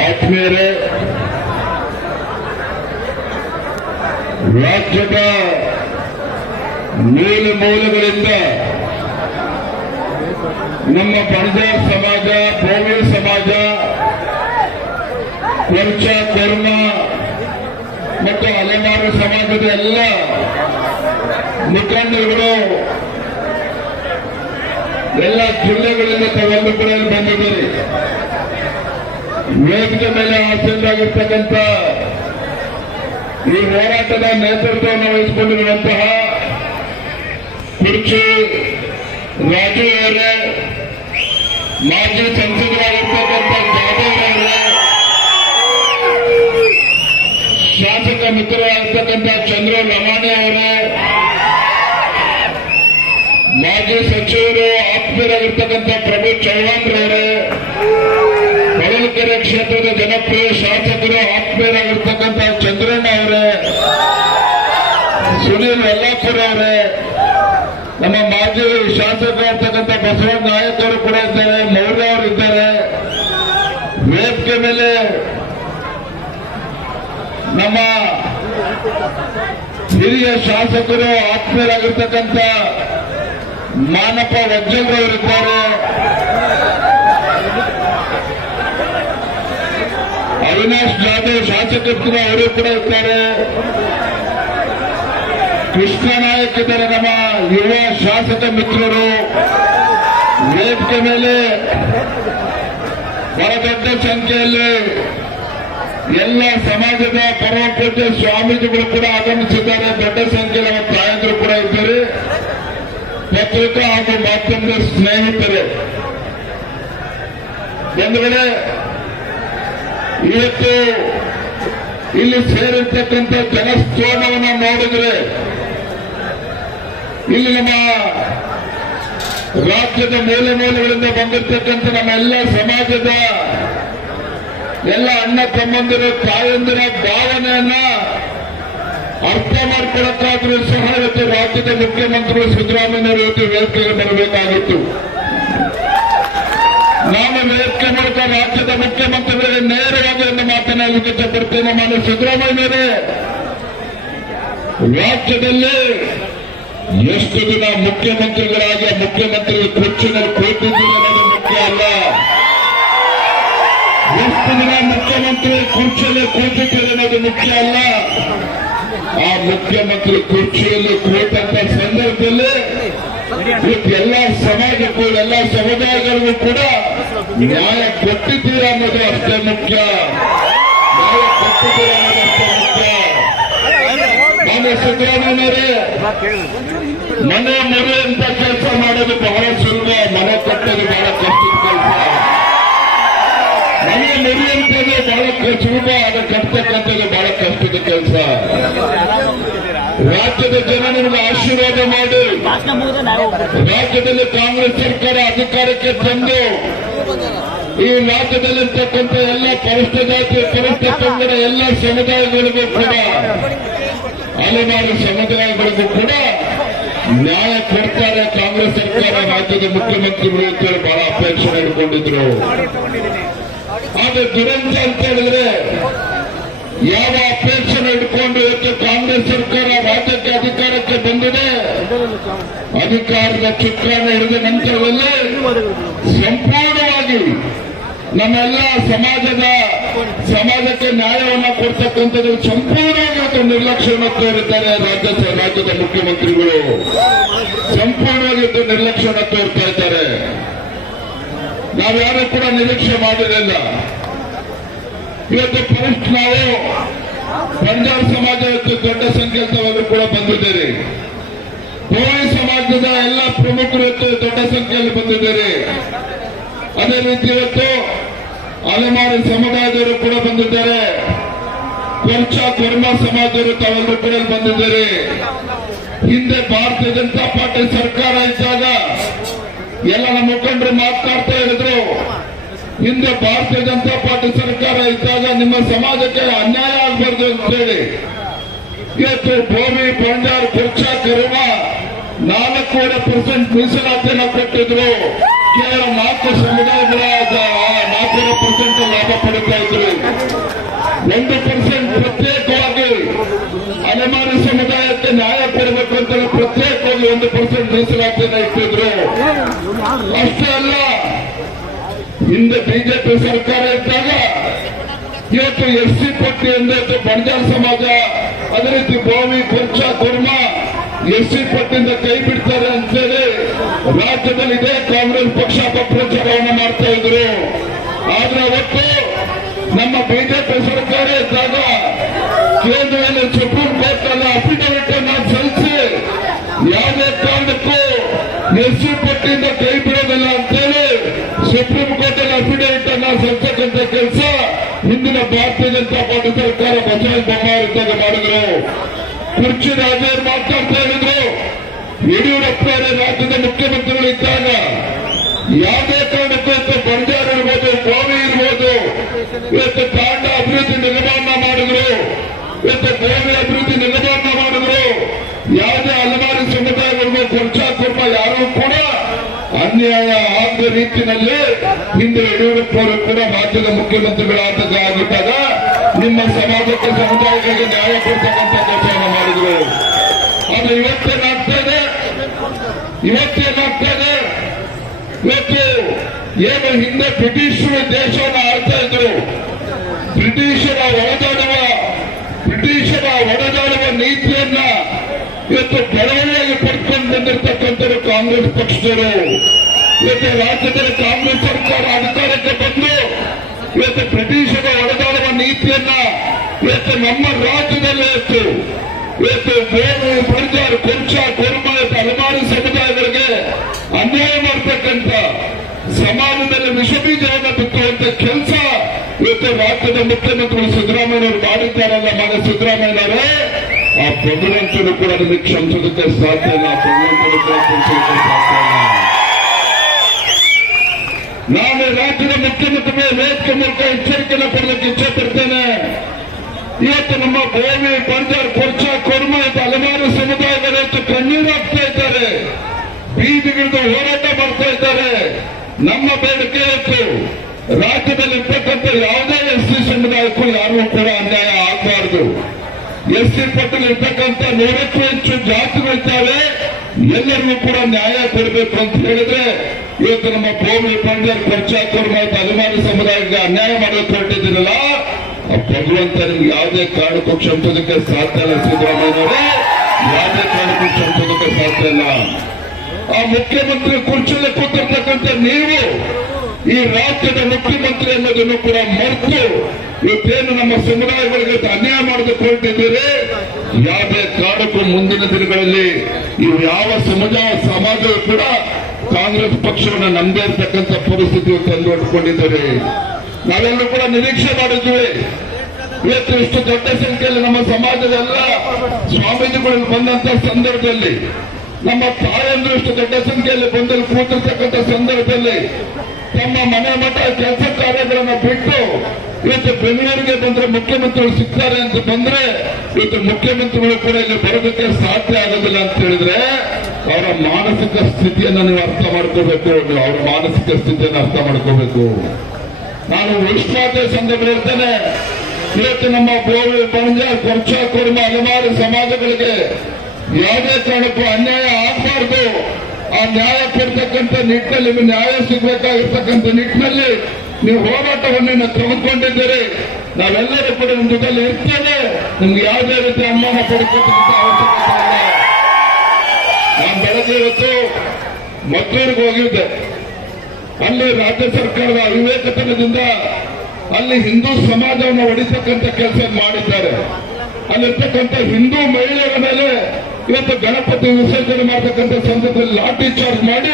ಆತ್ಮೀಯರೇ, ರಾಜ್ಯದ ಮೂಲ ಮೂಲಗಳಿಂದ ನಮ್ಮ ಪಂಜಾಬ್ ಸಮಾಜ ಭೋವಿ ಸಮಾಜ ಕೊಂಚ ಕರ್ಮ ಮತ್ತು ಅಲೆಮಾರು ಸಮಾಜದ ಎಲ್ಲ ಮುಖಂಡರುಗಳು ಎಲ್ಲ ಜಿಲ್ಲೆಗಳಿಂದ ತಾವೆಲ್ಲರೂ ಕೂಡ ವೇದಿಕೆ ಮೇಲೆ ಆಸೀನರಾಗಿರ್ತಕ್ಕಂಥ ಈ ಹೋರಾಟದ ನೇತೃತ್ವವನ್ನು ವಹಿಸಿಕೊಂಡಿರುವಂತಹ ಕುರ್ಚಿ ರಾಜು ಅವರೇ, ಮಾಜಿ ಸಂಸದರಾಗಿರ್ತಕ್ಕಂಥ ಜಾಧವ್ ಅವರೇ, ಶಾಸಕ ಮಿತ್ರರಾಗಿರ್ತಕ್ಕಂಥ ಚಂದ್ರ ಲಮಾಣಿ ಅವರೇ, ಮಾಜಿ ಸಚಿವರು ಆತ್ಮೀಯರಾಗಿರ್ತಕ್ಕಂಥ ಪ್ರಭು ಚೌಹಾಣ್ ಹೊಳಲ್ಕೆರೆ ಕ್ಷೇತ್ರದ ಜನಪ್ರಿಯ ಶಾಸಕರು ಆತ್ಮೀಯರಾಗಿರ್ತಕ್ಕಂಥ ಚಂದ್ರಣ್ಣ ಅವರೇ, ಸುನೀಲ್ ಯಲ್ಲಾಪುರ ಅವರೇ, ನಮ್ಮ ಮಾಜಿ ಶಾಸಕರಾಗಿರ್ತಕ್ಕಂಥ ಬಸವಣ್ಣ ನಾಯಕರು ಕೂಡ ಇದ್ದಾರೆ, ಮೌರ್ಯ ಅವರು ಇದ್ದಾರೆ. ವೇದಿಕೆ ಮೇಲೆ ನಮ್ಮ ಹಿರಿಯ ಶಾಸಕರು ಆತ್ಮೀಯರಾಗಿರ್ತಕ್ಕಂಥ ಮಾನಪ್ಪ ವಜ್ರ ಅವಿನಾಶ್ ಶಾಸಕರು ಅವರು ಕೂಡ ಇದ್ದಾರೆ. ಕೃಷ್ಣ ನಾಯಕ್ ಇದ್ದಾರೆ ನಮ್ಮ ಯುವ ಶಾಸಕ ಮಿತ್ರರು. ವೇದಿಕೆ ಮೇಲೆ ಬಹಳ ದೊಡ್ಡ ಸಂಖ್ಯೆಯಲ್ಲಿ ಎಲ್ಲ ಸಮಾಜದ ಪರಮಪೂಜ್ಯ ಸ್ವಾಮೀಜಿಗಳು ಕೂಡ ಆಗಮಿಸಿದ್ದಾರೆ. ದೊಡ್ಡ ಸಂಖ್ಯೆಯಲ್ಲಿ ನಮ್ಮ ತಾಯಂದರು ಕೂಡ ಇದ್ದಾರೆ. ಪತ್ರಿಕಾ ಹಾಗೂ ಮಾಧ್ಯಮದ ಸ್ನೇಹಿತರು. ಬಂಧುಗಳೇ, ಇವತ್ತು ಇಲ್ಲಿ ಸೇರಿರ್ತಕ್ಕಂಥ ಜನಸ್ತೋಮವನ್ನು ನೋಡಿದ್ರೆ ಇಲ್ಲಿ ನಮ್ಮ ರಾಜ್ಯದ ಮೂಲೆ ಮೂಲೆಗಳಿಂದ ಬಂದಿರತಕ್ಕಂಥ ನಮ್ಮ ಎಲ್ಲ ಸಮಾಜದ ಎಲ್ಲ ಅಣ್ಣ ತಮ್ಮಂದಿರ ತಾಯಂದಿರ ಭಾವನೆಯನ್ನ ಅರ್ಥ ಮಾಡ್ಕೊಳಕ್ಕಾದ್ರೂ ಸಹ ಇವತ್ತು ರಾಜ್ಯದ ಮುಖ್ಯಮಂತ್ರಿಗಳು ಸಿದ್ದರಾಮಯ್ಯ ಇವತ್ತು ವೇದಿಕೆಗೆ ಬರಬೇಕಾಗಿತ್ತು. ನಾನು ರಾಜ್ಯದ ಮುಖ್ಯಮಂತ್ರಿಗಳಿಗೆ ನೇರವಾಗಿ ಒಂದು ಮಾತನಾಡಲಿಕ್ಕೆ ಇಷ್ಟಪಡ್ತೇನೆ ನಾನು ಸಿದ್ದರಾಮಯ್ಯರೇ ರಾಜ್ಯದಲ್ಲಿ ಎಷ್ಟು ದಿನ ಮುಖ್ಯಮಂತ್ರಿಗಳಾಗಿ ಮುಖ್ಯಮಂತ್ರಿ ಕುರ್ಚಿನಲ್ಲಿ ಕೂತಿದ್ದೀರಿ ಅನ್ನೋದು ಮುಖ್ಯ ಅಲ್ಲ. ಎಷ್ಟು ದಿನ ಮುಖ್ಯಮಂತ್ರಿ ಕುರ್ಚಿಯಲ್ಲಿ ಕೂತಿದ್ದೀರಿ ಅನ್ನೋದು ಮುಖ್ಯ ಅಲ್ಲ. ಆ ಮುಖ್ಯಮಂತ್ರಿ ಕುರ್ಚಿಯಲ್ಲಿ ಕೂತಂತ ಸಂದರ್ಭದಲ್ಲಿ ಎಲ್ಲ ಸಮಾಜಕ್ಕೂ ಎಲ್ಲ ಸಮುದಾಯಗಳಿಗೂ ಕೂಡ ನ್ಯಾಯ ಕೊಟ್ಟಿದ್ದೀರಾ ಅನ್ನೋದು ಅಷ್ಟೇ ಮುಖ್ಯ. ನ್ಯಾಯ ಕೊಟ್ಟಿದ್ದೀರಾ ಅನ್ನೋದು ಅಷ್ಟೇ ಮುಖ್ಯ. ನಾನು ಮನೆ ಅಂತ ಕೆಲಸ ಮಾಡೋದು ಬಹಳ ಸುಲಭ, ಮನೆ ಕಟ್ಟೋದು ಬಹಳ ಕಷ್ಟದ ಕೆಲಸ ಮನೆ ಮರಿ ಅಂತಂದ್ರೆ ಬಹಳ ಸುಲಭ, ಅದು ಕಟ್ತಕ್ಕಂಥದ್ದು ಬಹಳ ಕಷ್ಟದ ಕೆಲಸ. ರಾಜ್ಯದ ಜನ ಆಶೀರ್ವಾದ ಮಾಡಿ ಭಾಷಣ ಮುಗಿದ್ರೆ ನಾಳೆ ಹೋಗ್ಬೇಕು ರಾಜ್ಯದಲ್ಲಿ ಕಾಂಗ್ರೆಸ್ ಸರ್ಕಾರ ಅಧಿಕಾರಕ್ಕೆ ತಂದು ಈ ರಾಜ್ಯದಲ್ಲಿರ್ತಕ್ಕಂಥ ಎಲ್ಲ ಪರಿಷ್ಠ ಜಾತಿ ಪರಿಷ್ಠ ಪಂಗಡ ಎಲ್ಲ ಸಮುದಾಯಗಳಿಗೂ ಕೂಡ ಹಲವಾರು ಸಮುದಾಯಗಳಿಗೂ ಕೂಡ ನ್ಯಾಯ ಕೊಡ್ತಾರೆ ಕಾಂಗ್ರೆಸ್ ಸರ್ಕಾರ ರಾಜ್ಯದ ಮುಖ್ಯಮಂತ್ರಿಗಳು ಅಂತೇಳಿ ಬಹಳ ಅಪೇಕ್ಷೆ ಇಟ್ಕೊಂಡಿದ್ರು ಆದ್ರೆ ದುರಂತ ಅಂತ ಹೇಳಿದ್ರೆ ಯಾವ ಅಪೇಕ್ಷೆ ಇಟ್ಕೊಂಡು ಅಧಿಕಾರದ ಚುಕ್ಕಾನ ಹಿಡಿದ ನಂತರದಲ್ಲಿ ಸಂಪೂರ್ಣವಾಗಿ ನಮ್ಮೆಲ್ಲ ಸಮಾಜದ ಸಮಾಜಕ್ಕೆ ನ್ಯಾಯವನ್ನು ಕೊಡ್ತಕ್ಕಂಥದ್ದು ಸಂಪೂರ್ಣವಾಗಿ ಇವತ್ತು ಮಾಡ್ತಾ ತೋರಿದ್ದಾರೆ ರಾಜ್ಯ ರಾಜ್ಯದ ಮುಖ್ಯಮಂತ್ರಿಗಳು. ಸಂಪೂರ್ಣವಾಗಿ ಇವತ್ತು ಮಾಡ್ತಾ ತೋರ್ತಾ ಇದ್ದಾರೆ. ನಾವ್ಯಾರು ಕೂಡ ನಿರೀಕ್ಷೆ ಮಾಡಿರಲಿಲ್ಲ. ಇವತ್ತು ಫಸ್ಟ್ ನಾವು ಪಂಜಾಬ್ ಸಮಾಜ ಇವತ್ತು ದೊಡ್ಡ ಸಂಕೇತವಾಗಿ ಕೂಡ ಬಂದಿದ್ದೀರಿ ಕೋಳಿ ಸಮಾಜದ ಎಲ್ಲ ಪ್ರಮುಖರು ಇವತ್ತು ದೊಡ್ಡ ಸಂಖ್ಯೆಯಲ್ಲಿ ಬಂದಿದ್ದಾರೆ. ಅದೇ ರೀತಿ ಇವತ್ತು ಅಲೆಮಾರಿ ಸಮುದಾಯದವರು ಕೂಡ ಬಂದಿದ್ದಾರೆ. ಕೊಂಚ ಕೊರ್ಮ ಸಮಾಜದವರು ತಾವೆಲ್ಲರೂ ಕೂಡ ಬಂದಿದ್ದಾರೆ. ಹಿಂದೆ ಭಾರತೀಯ ಜನತಾ ಪಾರ್ಟಿ ಸರ್ಕಾರ ಇದ್ದಾಗ ಎಲ್ಲ ನಮ್ಮ ಮುಖಂಡರು ಮಾತನಾಡ್ತಾ ಹೇಳಿದ್ರು. ಹಿಂದೆ ಭಾರತೀಯ ಜನತಾ ಪಾರ್ಟಿ ಸರ್ಕಾರ ಇದ್ದಾಗ ನಿಮ್ಮ ಸಮಾಜಕ್ಕೆ ಅನ್ಯಾಯ ಆಗಬಾರ್ದು ಅಂತೇಳಿ. ಇವತ್ತು ಭೂಮಿ ಬಂಡಾರ್ ಕೊರ್ಚ ಕರುವ ನಾಲ್ಕೂವರೆ ಪರ್ಸೆಂಟ್ ಮೀಸಲಾತಿಯನ್ನು ಕೊಟ್ಟಿದ್ರು. ಕೇವಲ ನಾಲ್ಕು ಸಮುದಾಯಗಳ ನಾಲ್ಕೂವರೆ ಪರ್ಸೆಂಟ್ ಲಾಭ ಪಡಿತಾ ಇದ್ರು. ಒಂದು ಪರ್ಸೆಂಟ್ ಪ್ರತ್ಯೇಕವಾಗಿ ಅಲೆಮಾರಿ ಸಮುದಾಯಕ್ಕೆ ನ್ಯಾಯ ಕೊಡಬೇಕು ಅಂತ ಪ್ರತ್ಯೇಕವಾಗಿ ಒಂದು ಪರ್ಸೆಂಟ್ ಮೀಸಲಾತಿಯನ್ನು ಇಟ್ಟಿದ್ರು. ಅಷ್ಟೇ ಅಲ್ಲ, ಹಿಂದೆ ಬಿಜೆಪಿ ಸರ್ಕಾರ ಇದ್ದಾಗ ಇವತ್ತು ಎಸ್ ಸಿ ಪಟ್ಟಿ ಅಂದ್ರೆ ಬಂಜಾರ ಸಮಾಜ, ಅದೇ ರೀತಿ ಗೋವಿ ಕೊಂಚ ಕುರ್ಮ ಎಸ್ ಪಟ್ಟಿಂದ ಕೈ ಬಿಡ್ತಾರೆ ಅಂತೇಳಿ ರಾಜ್ಯದಲ್ಲಿ ಇದೇ ಕಾಂಗ್ರೆಸ್ ಪಕ್ಷ ಅಪಪ್ರಚಾರವನ್ನು ಮಾಡ್ತಾ ಇದ್ರು. ಆದ್ರೆ ಅವತ್ತು ನಮ್ಮ ಬಿಜೆಪಿ ಸರ್ಕಾರ ಇದ್ದಾಗ ಕೇಂದ್ರದಲ್ಲಿ ಸುಪ್ರೀಂ ಕೋರ್ಟ್ ಅಲ್ಲಿ ಅಫಿಡವಿಟ್ ಅನ್ನ ಸಲ್ಲಿಸಿ, ಯಾವುದೇ ಕಾರಣಕ್ಕೂ ಎಸ್ಸಿ ಪಟ್ಟಿಯಿಂದ ಕೈ ಬಿಡೋದಿಲ್ಲ ಅಂತೇಳಿ ಸುಪ್ರೀಂ ಕೋರ್ಟ್ ಅಲ್ಲಿ ಅಫಿಡವಿಟ್ ಅನ್ನ ಸಲ್ಲಿಸತಕ್ಕಂಥ ಕೆಲಸ ಹಿಂದಿನ ಭಾರತೀಯ ಜನತಾ ಪಾರ್ಟಿ ಸರ್ಕಾರ ಬಸವರಾಜ ಕುರ್ಚಿ ರಾಜ್ಯ ಮಾತಾಡ್ತಾ ಹೇಳಿದ್ರು. ಯಡಿಯೂರಪ್ಪ ರಾಜ್ಯದ ಮುಖ್ಯಮಂತ್ರಿಗಳು ಇದ್ದಾಗ ಯಾವುದೇ ಕಾರಣಕ್ಕೂ ಬಂಜಾರ ಇರ್ಬೋದು, ಗೋವಿ ಇರ್ಬೋದು. ಇವತ್ತು ಕಾಂಡ ಅಭಿವೃದ್ಧಿ ನಿರ್ಮಾಣ ಮಾಡಿದ್ರು. ಇವತ್ತು ಗೋವಿ ಅಭಿವೃದ್ಧಿ ನಿರ್ಮಾಣ ಮಾಡಿದ್ರು. ಯಾವುದೇ ಅಲಮಾರಿ ಸಮುದಾಯಗಳಿಗೂ ಖರ್ಚ ಕುರ್ಮ ಯಾರು ಕೂಡ ಅನ್ಯಾಯ ಆಗದ ರೀತಿಯಲ್ಲಿ ಹಿಂದೆ ಯಡಿಯೂರಪ್ಪ ಅವರು ಕೂಡ ರಾಜ್ಯದ ಮುಖ್ಯಮಂತ್ರಿಗಳಾದಾಗ ನಿಮ್ಮ ಸಮಾಜಕ್ಕೆ ಸಮುದಾಯಗಳಿಗೆ ನ್ಯಾಯ ಕೊಡ್ತಕ್ಕಂಥ ಆದ್ರೆ ಇವತ್ತೇನಾಗ್ತಾ ಇದೆ ಇವತ್ತೇನಾಗ್ತಾ ಇದೆ ಇವತ್ತು ಏನು ಹಿಂದೆ ಬ್ರಿಟಿಷರು ದೇಶವನ್ನು ಆಳ್ತಾ ಇದ್ರು ಬ್ರಿಟಿಷರ ಒಳದಾಡುವ ಬ್ರಿಟಿಷರ ಒಡೆದಾಡುವ ನೀತಿಯನ್ನ ಇವತ್ತು ಬೆಳವಣಿಗೆ ಪಡ್ಕೊಂಡು ಬಂದಿರತಕ್ಕಂಥವ್ರು ಕಾಂಗ್ರೆಸ್ ಪಕ್ಷದವರು. ಇವತ್ತು ರಾಜ್ಯದಲ್ಲಿ ಕಾಂಗ್ರೆಸ್ ಸರ್ಕಾರ ಅಧಿಕಾರಕ್ಕೆ ಬಂದು ಇವತ್ತು ಬ್ರಿಟಿಷರ ಒಡೆದಾಡುವ ನೀತಿಯನ್ನ ಇವತ್ತು ನಮ್ಮ ರಾಜ್ಯದಲ್ಲಿ ಇತ್ತು. ಇವತ್ತು ಬೇರು ಬಂಜಾರ್ ಕೊಂಚ ಕುರುಮ ಹಲವಾರು ಸಮುದಾಯಗಳಿಗೆ ಅನ್ಯಾಯ ಮಾಡ್ತಕ್ಕಂಥ ಸಮಾಜದಲ್ಲಿ ವಿಷಬೀಜವನ್ನು ಬಿತ್ತುವಂತ ಕೆಲಸ ಇವತ್ತು ರಾಜ್ಯದ ಮುಖ್ಯಮಂತ್ರಿಗಳು ಸಿದ್ದರಾಮಯ್ಯವರು ಮಾಡಿದ್ದಾರಲ್ಲ ಮಗ ಸಿದ್ದರಾಮಯ್ಯನವರೇ, ಆ ಭಗವಂತನು ಕೂಡ ಅದನ್ನು ಕ್ಷಮಿಸೋದಕ್ಕೆ ಸಾಧ್ಯ ಇಲ್ಲ. ಭಗವಂತನು ಕೂಡ ಕ್ಷಮಿಸೋದಕ್ಕೆ ಸಾಧ್ಯ ಇಲ್ಲ. ನಾನು ರಾಜ್ಯದ ಮುಖ್ಯಮಂತ್ರಿ ವೇದಿಕೆ ಮೂಲಕ ಎಚ್ಚರಿಕೆಯನ್ನು ಕೊಡಲಿಕ್ಕೆ ಇಚ್ಛೆ ಪಡ್ತೇನೆ. ಇವತ್ತು ನಮ್ಮ ಭೂಮಿ, ಬಂಜಾರ್ ಕೊರ್ಚ ಕೊರ್ಮ ಅಂತ ಹಲವಾರು ಸಮುದಾಯಗಳು ಇವತ್ತು ಕಣ್ಣೀರು ಹಾಕ್ತಾ ಇದ್ದಾರೆ. ಬೀದಿಗಿಳಿದು ಹೋರಾಟ ಮಾಡ್ತಾ ಇದ್ದಾರೆ. ನಮ್ಮ ಬೇಡಿಕೆ ಇತ್ತು ರಾಜ್ಯದಲ್ಲಿ ಇರ್ತಕ್ಕಂಥ ಯಾವುದೇ ಎಸ್ ಸಿ ಸಮುದಾಯಕ್ಕೂ ಯಾರಿಗೂ ಕೂಡ ಅನ್ಯಾಯ ಆಗಬಾರದು. ಎಸ್ ಸಿ ಪಟ್ಟಲ್ಲಿ ಇರ್ತಕ್ಕಂಥ ನೂರಕ್ಕೂ ಹೆಚ್ಚು ಜಾತಿಗಳಿದ್ದಾವೆ ಎಲ್ಲರಿಗೂ ಕೂಡ ನ್ಯಾಯ ಕೊಡಬೇಕು ಅಂತ ಹೇಳಿದ್ರೆ ಇವತ್ತು ನಮ್ಮ ಭೂಮಿ ಪಂಡ್ಯ ಕುರ್ಮ ಅಂತ ಹಲವಾರು ಸಮುದಾಯಕ್ಕೆ ಅನ್ಯಾಯ ಮಾಡೋಕೆ ಹೊರಟಿದ್ದೀರಲ್ಲ. ಆ ಭಗವಂತ ನಿಮ್ಗೆ ಯಾವುದೇ ಕಾರಣಕ್ಕೂ ಕ್ಷಮಿಸೋದಕ್ಕೆ ಸಾಧ್ಯ ಇಲ್ಲ, ಸಿದ್ದರಾಮಯ್ಯನವರೇ. ಯಾವುದೇ ಕಾರಣಕ್ಕೂ ಕ್ಷಮಿಸೋದಕ್ಕೆ ಸಾಧ್ಯ ಇಲ್ಲ. ಆ ಮುಖ್ಯಮಂತ್ರಿ ಕುರ್ಚಿಯಲ್ಲಿ ಕೂತಿರ್ತಕ್ಕಂಥ ನೀವು ಈ ರಾಜ್ಯದ ಮುಖ್ಯಮಂತ್ರಿ ಅನ್ನೋದನ್ನು ಕೂಡ ಮರೆತು ಇವತ್ತೇನು ನಮ್ಮ ಸಮುದಾಯಗಳಿಗೆ ಅನ್ಯಾಯ ಮಾಡೋದಕ್ಕೆ ಹೊರಟಿದ್ದೀರಿ ಯಾವುದೇ ಕಾರಣಕ್ಕೂ ಮುಂದಿನ ದಿನಗಳಲ್ಲಿ ಇವು ಯಾವ ಸಮಾಜ, ಸಮಾಜವೂ ಕೂಡ ಕಾಂಗ್ರೆಸ್ ಪಕ್ಷವನ್ನು ನಂಬದೇ ಇರ್ತಕ್ಕಂಥ ಪರಿಸ್ಥಿತಿ ತಂದು ಇಟ್ಕೊಂಡಿದ್ದಾರೆ ನಾವೆಲ್ಲರೂ ಕೂಡ ನಿರೀಕ್ಷೆ ಮಾಡಿದ್ವಿ. ಇವತ್ತು ಇಷ್ಟು ದೊಡ್ಡ ಸಂಖ್ಯೆಯಲ್ಲಿ ನಮ್ಮ ಸಮಾಜದ ಎಲ್ಲ ಸ್ವಾಮೀಜಿಗಳು ಬಂದಂತ ಸಂದರ್ಭದಲ್ಲಿ, ನಮ್ಮ ತಾಯಂದ್ರು ಇಷ್ಟು ದೊಡ್ಡ ಸಂಖ್ಯೆಯಲ್ಲಿ ಬಂದಲ್ಲಿ ಕೂತಿರ್ತಕ್ಕಂಥ ಸಂದರ್ಭದಲ್ಲಿ ತಮ್ಮ ಮನೆ ಮಠ ಕೆಲಸ ಕಾರ್ಯಗಳನ್ನು ಬಿಟ್ಟು ಇವತ್ತು ಬೆಂಗಳೂರಿಗೆ ಬಂದ್ರೆ ಮುಖ್ಯಮಂತ್ರಿಗಳು ಸಿಗ್ತಾರೆ ಅಂತ ಬಂದ್ರೆ ಇವತ್ತು ಮುಖ್ಯಮಂತ್ರಿಗಳು ಕೂಡ ಇಲ್ಲಿ ಬರೋದಕ್ಕೆ ಸಾಧ್ಯ ಆಗೋದಿಲ್ಲ ಅಂತ ಹೇಳಿದ್ರೆ ಅವರ ಮಾನಸಿಕ ಸ್ಥಿತಿಯನ್ನ ನೀವು ಅರ್ಥ ಮಾಡ್ಕೋಬೇಕು, ಅವರ ಮಾನಸಿಕ ಸ್ಥಿತಿಯನ್ನು ಅರ್ಥ ಮಾಡ್ಕೋಬೇಕು. ನಾನು ಸಂದರ್ಭ ಇರ್ತೇನೆ. ಇವತ್ತು ನಮ್ಮ ಗೋವಿ ಪಣಜ ಕೊರ್ಚ ಕುರ್ಮ ಹಲವಾರು ಸಮಾಜಗಳಿಗೆ ಯಾವುದೇ ಕಾರಣಕ್ಕೂ ಅನ್ಯಾಯ ಆಗಬಾರ್ದು. ಆ ನ್ಯಾಯ ಕೊಡ್ತಕ್ಕಂಥ ನಿಟ್ಟಿನಲ್ಲಿ ನ್ಯಾಯ ಸಿಗಬೇಕಾಗಿರ್ತಕ್ಕಂಥ ನಿಟ್ಟಿನಲ್ಲಿ ನೀವು ಹೋರಾಟವನ್ನು ತೆಗೆದುಕೊಂಡಿದ್ದೀರಿ. ನಾವೆಲ್ಲರೂ ಕೂಡ ನಿಮ್ಮ ಜೊತೆಯಲ್ಲಿ ಇರ್ತೇವೆ. ನಿಮ್ಗೆ ಯಾವುದೇ ರೀತಿ ಅನುಮಾನ ಪಡ್ಕೊಳ್ತಕ್ಕಂಥ ಅವಶ್ಯಕತೆ ಇಲ್ಲ. ನಾನು ಬೆಳಗ್ಗೆ ಇವತ್ತು ಮದ್ದೂರಿಗೆ ಹೋಗಿದ್ದೆ. ಅಲ್ಲಿ ರಾಜ್ಯ ಸರ್ಕಾರದ ಅವಿವೇಕತನದಿಂದ ಅಲ್ಲಿ ಹಿಂದೂ ಸಮಾಜವನ್ನು ಒಡಿಸತಕ್ಕಂಥ ಕೆಲಸ ಮಾಡಿದ್ದಾರೆ. ಅಲ್ಲಿರ್ತಕ್ಕಂಥ ಹಿಂದೂ ಮಹಿಳೆಯರ ಮೇಲೆ ಇವತ್ತು ಗಣಪತಿ ವಿಸರ್ಜನೆ ಮಾಡತಕ್ಕಂಥ ಸಂದರ್ಭದಲ್ಲಿ ಲಾಠಿ ಚಾರ್ಜ್ ಮಾಡಿ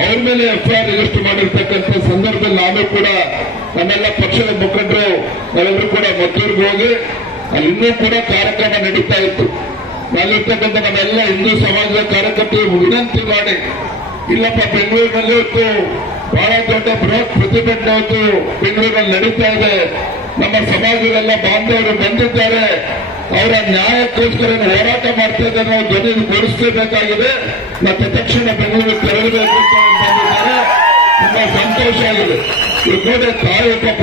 ಅವ್ರ ಮೇಲೆ ಎಫ್ಐಆರ್ ರಿಜಿಸ್ಟರ್ ಮಾಡಿರ್ತಕ್ಕಂಥ ಸಂದರ್ಭದಲ್ಲಿ ನಾನು ಕೂಡ ನಮ್ಮೆಲ್ಲ ಪಕ್ಷದ ಮುಖಂಡರು ನಾವೆಲ್ಲರೂ ಕೂಡ ಮದ್ದೂರಿಗೆ ಹೋಗಿ ಅಲ್ಲಿ ಇನ್ನೂ ಕೂಡ ಕಾರ್ಯಕ್ರಮ ನಡೀತಾ ಇತ್ತು. ಅಲ್ಲಿರ್ತಕ್ಕಂಥ ನಮ್ಮೆಲ್ಲ ಹಿಂದೂ ಸಮಾಜದ ಕಾರ್ಯಕರ್ತರು ವಿನಂತಿ ಮಾಡಿ, ಇಲ್ಲಪ್ಪ, ಬೆಂಗಳೂರಿನಲ್ಲಿ ಇವತ್ತು ಬಹಳ ದೊಡ್ಡ ಬೃಹತ್ ಪ್ರತಿಭಟನೆ ಇವತ್ತು ಬೆಂಗಳೂರಲ್ಲಿ ನಡೀತಾ ಇದೆ. ನಮ್ಮ ಸಮಾಜದಲ್ಲ ಬಾಂಧವರು ಬಂದಿದ್ದಾರೆ. ಅವರ ನ್ಯಾಯಕ್ಕೋಸ್ಕರ ಹೋರಾಟ ಮಾಡ್ತಾ ಇದ್ದಾರೆ ನಾವು ಧ್ವನಿ ಘೋಷಿಸಬೇಕಾಗಿದೆ ಮತ್ತೆ ತಕ್ಷಣ ಬೆಂಗಳೂರು ತೆರಳಬೇಕು ಬಂದಿದ್ದಾರೆ. ತುಂಬಾ ಸಂತೋಷ ಆಗಿದೆ. ಇವತ್ತು ತಾಯಿ ಪಾಪ,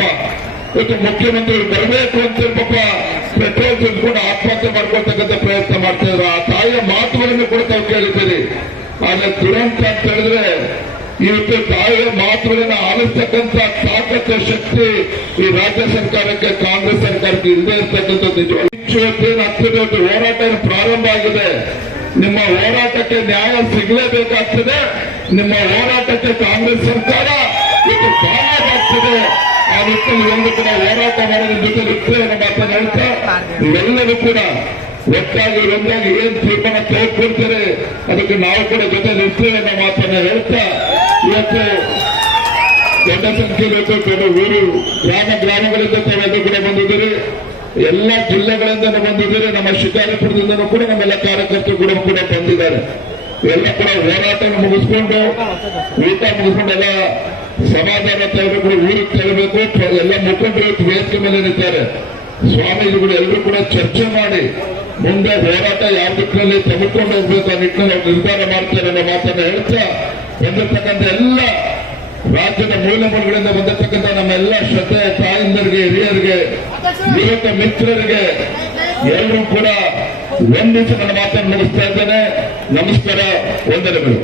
ಇವತ್ತು ಮುಖ್ಯಮಂತ್ರಿಗಳು ಬರಬೇಕು ಅಂತ ಪಾಪ ಪೆಟ್ರೋಲ್ ಕೂಡ ಆತ್ಮಹತ್ಯೆ ಮಾಡ್ಕೊಳ್ತಕ್ಕಂಥ ಪ್ರಯತ್ನ ಮಾಡ್ತಾ ಇದ್ರು. ಆ ತಾಯಿಯ ಮಾತುಗಳನ್ನು ಕೂಡ ತಾವು ಕೇಳಿದ್ದೀರಿ. ಆದ್ರೆ ದುರಂತ ಅಂತ ಹೇಳಿದ್ರೆ ಇವತ್ತು ತಾಯಿಯ ಮಾತುಗಳನ್ನು ಆಲಿಸ್ತಕ್ಕಂಥ ತಾಕತ್ತ ಶಕ್ತಿ ಈ ರಾಜ್ಯ ಸರ್ಕಾರಕ್ಕೆ, ಕಾಂಗ್ರೆಸ್ ಸರ್ಕಾರಕ್ಕೆ ಇಲ್ಲದೆ ಇರ್ತಕ್ಕಂಥದ್ದು ನಿಜವಾಗ್ಲೂ ಹತ್ತಿರ ಹೋರಾಟ ಪ್ರಾರಂಭ ಆಗಿದೆ. ನಿಮ್ಮ ಹೋರಾಟಕ್ಕೆ ನ್ಯಾಯ ಸಿಗಲೇಬೇಕಾಗ್ತದೆ. ನಿಮ್ಮ ಹೋರಾಟಕ್ಕೆ ಕಾಂಗ್ರೆಸ್ ಸರ್ಕಾರ ಇದು ಕಾರಣವಾಗ್ತದೆ ಆ ನಿಟ್ಟಿನಲ್ಲಿ ಒಂದು ಕೂಡ ಹೋರಾಟ ಮಾಡೋದ್ರ ಜೊತೆ ಇರ್ತೇವೆ ಅನ್ನೋ ಮಾತನ್ನು ಹೇಳ್ತಾ ಕೂಡ ಒಟ್ಟಾಗಿ ಒಂದಾಗಿ ಏನ್ ತೀರ್ಮಾನ ತೆಗೆದುಕೊಳ್ತಾರೆ, ಅದಕ್ಕೆ ನಾವು ಕೂಡ ಜೊತೆ ಇರ್ತೇವೆ ಅನ್ನೋ ಮಾತನ್ನ ಹೇಳ್ತಾ ಇವತ್ತು ದೊಡ್ಡ ಸಂಖ್ಯೆಯಲ್ಲಿ ದೊಡ್ಡ ಊರು, ಗ್ರಾಮ ಗ್ರಾಮಗಳಿಂದ ತಾವೆಲ್ಲರೂ ಕೂಡ ಬಂದಿದ್ದೀರಿ. ಎಲ್ಲ ಜಿಲ್ಲೆಗಳಿಂದ ಬಂದಿದ್ದೀರಿ. ನಮ್ಮ ಶಿಕಾರಿಪುರದಿಂದನೂ ಕೂಡ ನಮ್ಮೆಲ್ಲ ಕಾರ್ಯಕರ್ತರು ಕೂಡ ಕೂಡ ಬಂದಿದ್ದಾರೆ. ಎಲ್ಲ ಕೂಡ ಹೋರಾಟ ಮುಗಿಸ್ಕೊಂಡು, ಊಟ ಮುಗಿಸ್ಕೊಂಡೆಲ್ಲ ಸಮಾಧಾನ ಕೂಡ ಊರಿಗೆ ತೆರಬೇಕು. ಎಲ್ಲ ಮುಖಂಡರು ವೇದಿಕೆ ಮೇಲೆ ನಿಂತಾರೆ ಸ್ವಾಮೀಜಿಗಳು ಎಲ್ಲರೂ ಕೂಡ ಚರ್ಚೆ ಮಾಡಿ, ಮುಂದೆ ಹೋರಾಟ ಯಾವ ದಿಕ್ಕಿನಲ್ಲಿ ತೆಗೆದುಕೊಂಡು ಹೋಗ್ಬೇಕು ಆ ನಿಟ್ಟಿನಲ್ಲಿ ನಿರ್ಧಾರ ಮಾಡ್ತಾರೆ ಅನ್ನೋ ಮಾತನ್ನ ಹೇಳ್ತಾ ಬಂದಿರ್ತಕ್ಕಂಥ ಎಲ್ಲ ರಾಜ್ಯದ ಮೂಲ ಮೂಲಗಳಿಂದ ಬಂದಿರತಕ್ಕಂಥ ನಮ್ಮೆಲ್ಲ ಶ್ರದ್ಧೆ ತಾಯಂದರಿಗೆ, ಹಿರಿಯರಿಗೆ ಯುವಕ ಮಿತ್ರರಿಗೆ ಎಲ್ಲರೂ ಕೂಡ ಒಂದಿಸಿ ನನ್ನ ಮಾತನ್ನು ಮುಗಿಸ್ತಾ ಇದ್ದೇನೆ. ನಮಸ್ಕಾರ, ವಂದನೆಗಳು.